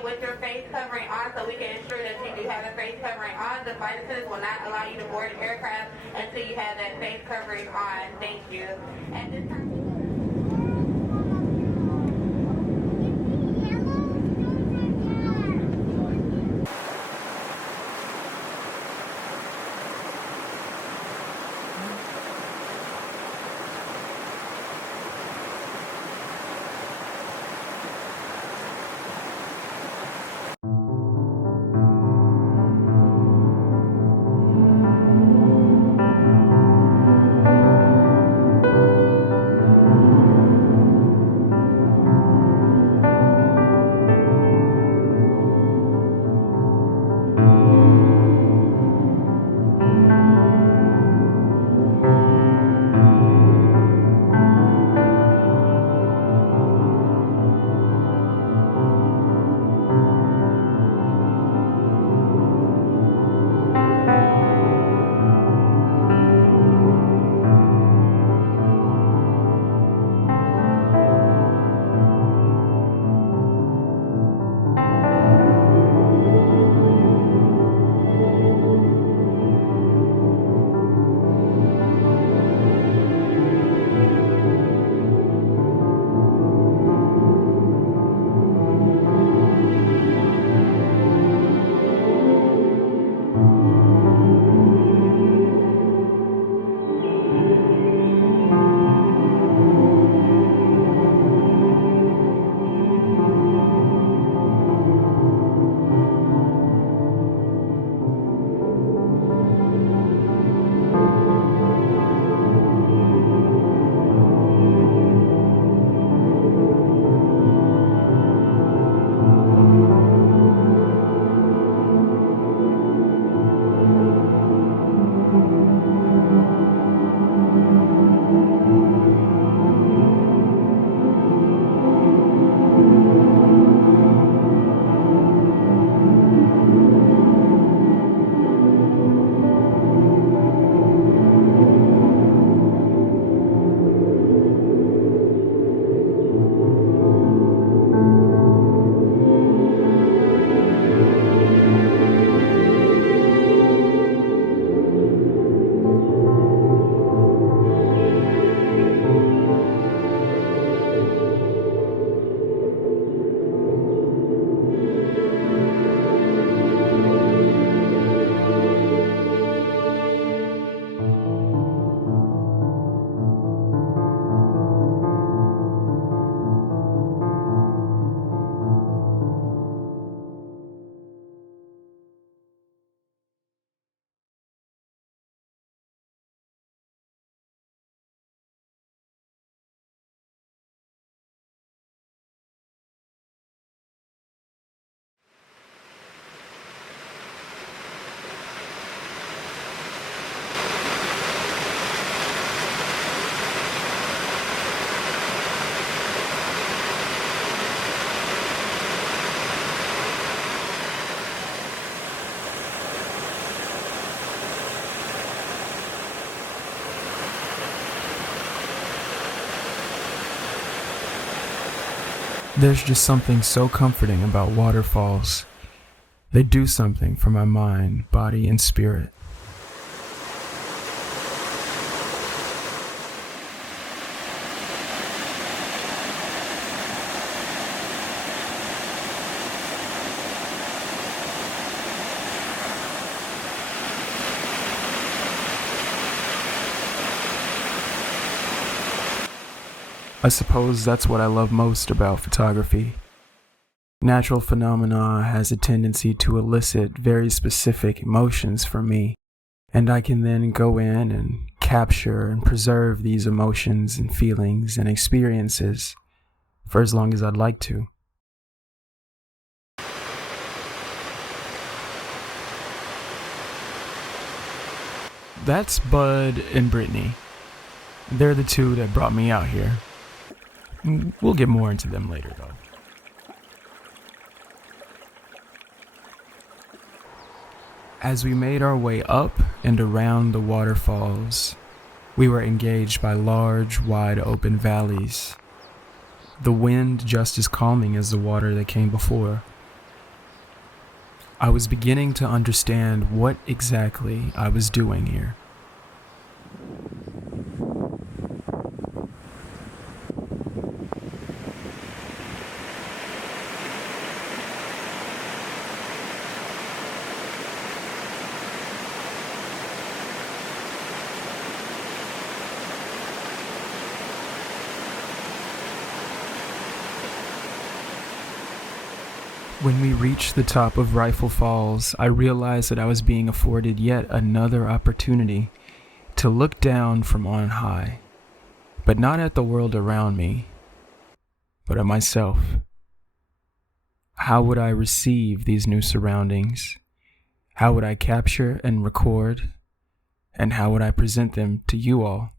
in with your face covering on so we can ensure that you do have a face covering on. The flight attendants will not allow you to board the aircraft until you have that face covering on. Thank you. At this time. There's just something so comforting about waterfalls. They do something for my mind, body, and spirit. I suppose that's what I love most about photography. Natural phenomena has a tendency to elicit very specific emotions from me, and I can then go in and capture and preserve these emotions and feelings and experiences for as long as I'd like to. That's Bud and Brittany. They're the two that brought me out here. We'll get more into them later, though. As we made our way up and around the waterfalls, we were engaged by large, wide open valleys. The wind just as calming as the water that came before. I was beginning to understand what exactly I was doing here. When we reached the top of Rifle Falls, I realized that I was being afforded yet another opportunity to look down from on high, but not at the world around me, but at myself. How would I receive these new surroundings? How would I capture and record? And how would I present them to you all?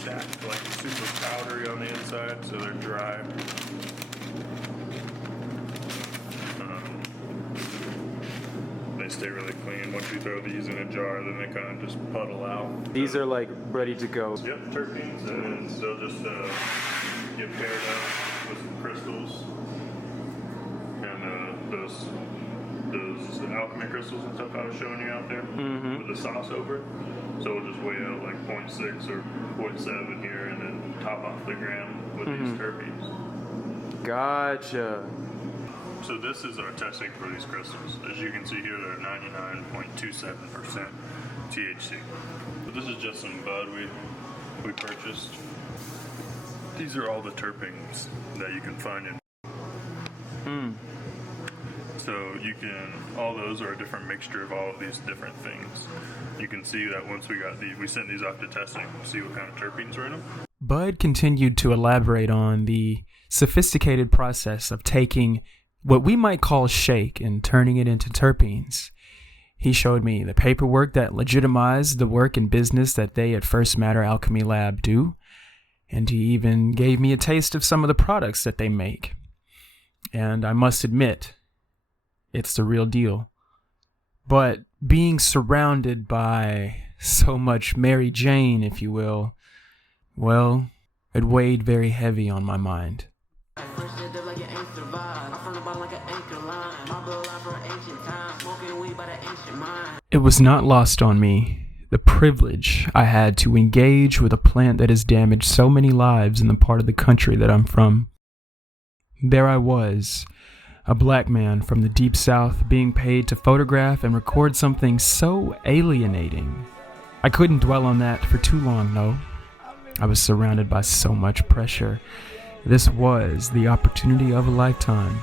stacked like super powdery on the inside, so they're dry. They stay really clean. Once you throw these in a jar, then they kind of just puddle out. These are like ready to go. Yep, terpenes, and they'll just get paired up with some crystals, and those alchemy crystals and stuff I was showing you out there with the sauce over it. So we'll just weigh out like 0.6 or 0.7 here, and then top off the gram with these terpenes. Gotcha. So this is our testing for these crystals. As you can see here, they're 99.27% THC. But this is just some bud we purchased. These are all the terpenes that you can find in. So you can, all those are a different mixture of all of these different things. You can see that once we sent these off to testing, see what kind of terpenes are in them. Bud continued to elaborate on the sophisticated process of taking what we might call shake and turning it into terpenes. He showed me the paperwork that legitimized the work and business that they at First Matter Alchemy Lab do, and he even gave me a taste of some of the products that they make. And I must admit, it's the real deal. But being surrounded by so much Mary Jane, if you will, well, it weighed very heavy on my mind. It was not lost on me the privilege I had to engage with a plant that has damaged so many lives in the part of the country that I'm from. There I was, a black man from the Deep South, being paid to photograph and record something so alienating. I couldn't dwell on that for too long, though. I was surrounded by so much pressure. This was the opportunity of a lifetime,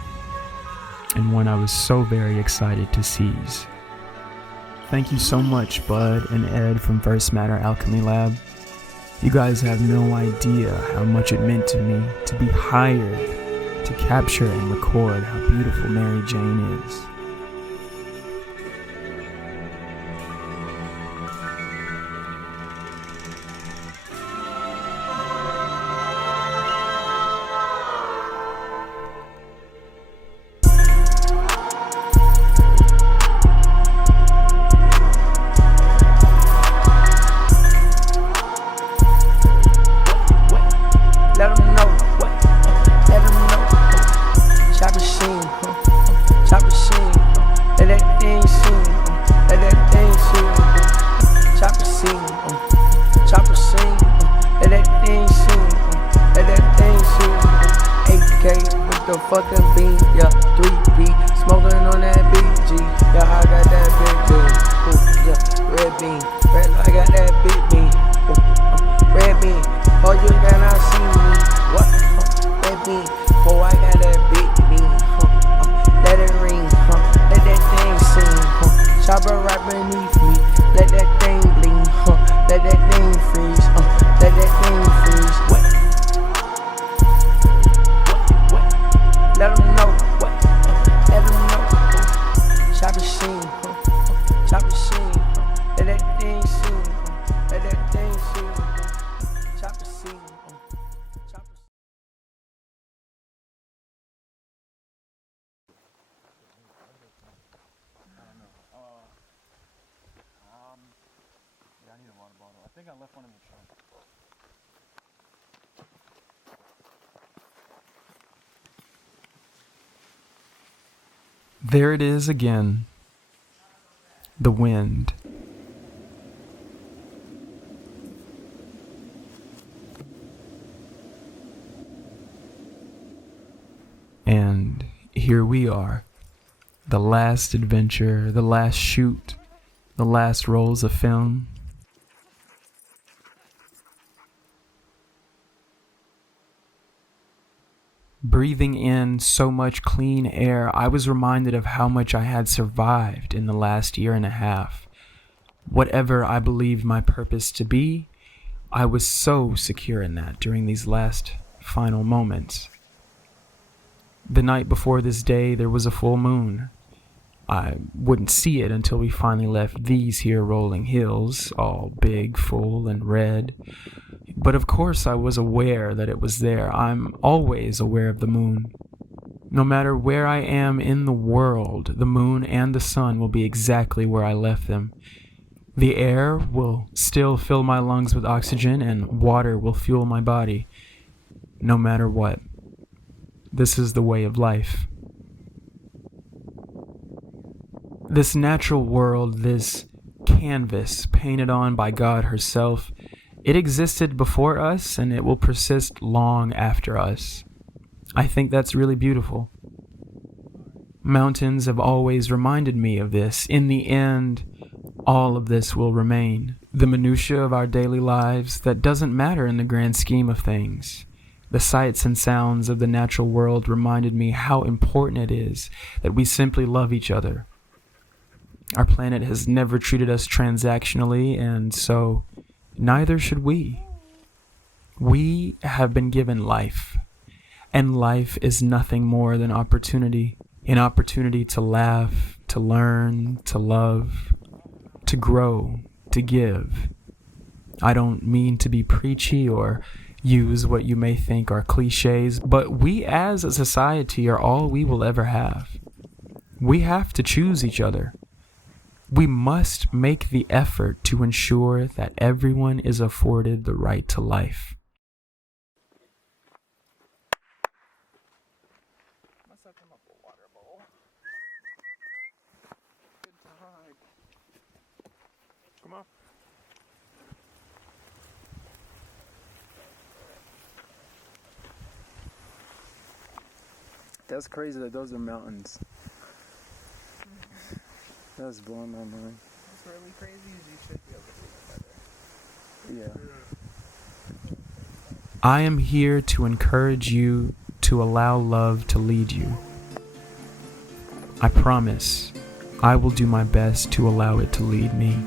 and one I was so very excited to seize. Thank you so much, Bud and Ed from First Matter Alchemy Lab. You guys have no idea how much it meant to me to be hired to capture and record how beautiful Mary Jane is. Fucking bean, yeah, 3B, smoking on that BG, yeah, I got that big bean, ooh, yeah, red bean, I got that big bean, ooh, red bean, oh, you cannot see me, what, red bean, oh, I got that big bean, let it ring, let that thing sing, chopper right beneath me, let that thing bling, let that thing freeze, let that thing freeze, what? Let them know, what? Let them know, chop the scene, chop the scene, let that thing sing, let that thing sing, chop the scene, chop the scene. Yeah, I need a water bottle. I think I left one in the trunk. There it is again, the wind. And here we are, the last adventure, the last shoot, the last rolls of film. Breathing in so much clean air, I was reminded of how much I had survived in the last year and a half. Whatever I believed my purpose to be, I was so secure in that during these last final moments. The night before this day, there was a full moon. I wouldn't see it until we finally left these here rolling hills, all big, full, and red. But of course I was aware that it was there. I'm always aware of the moon. No matter where I am in the world, the moon and the sun will be exactly where I left them. The air will still fill my lungs with oxygen, and water will fuel my body, no matter what. This is the way of life. This natural world, this canvas painted on by God herself, it existed before us and it will persist long after us. I think that's really beautiful. Mountains have always reminded me of this. In the end, all of this will remain. The minutiae of our daily lives, that doesn't matter in the grand scheme of things. The sights and sounds of the natural world reminded me how important it is that we simply love each other. Our planet has never treated us transactionally, and so neither should we. We have been given life, and life is nothing more than opportunity. An opportunity to laugh, to learn, to love, to grow, to give. I don't mean to be preachy or use what you may think are cliches, but we as a society are all we will ever have. We have to choose each other. We must make the effort to ensure that everyone is afforded the right to life. Come on. That's crazy that those are mountains. That's blowing my mind. What's really crazy is you should be able to see the weather. Yeah. I am here to encourage you to allow love to lead you. I promise I will do my best to allow it to lead me.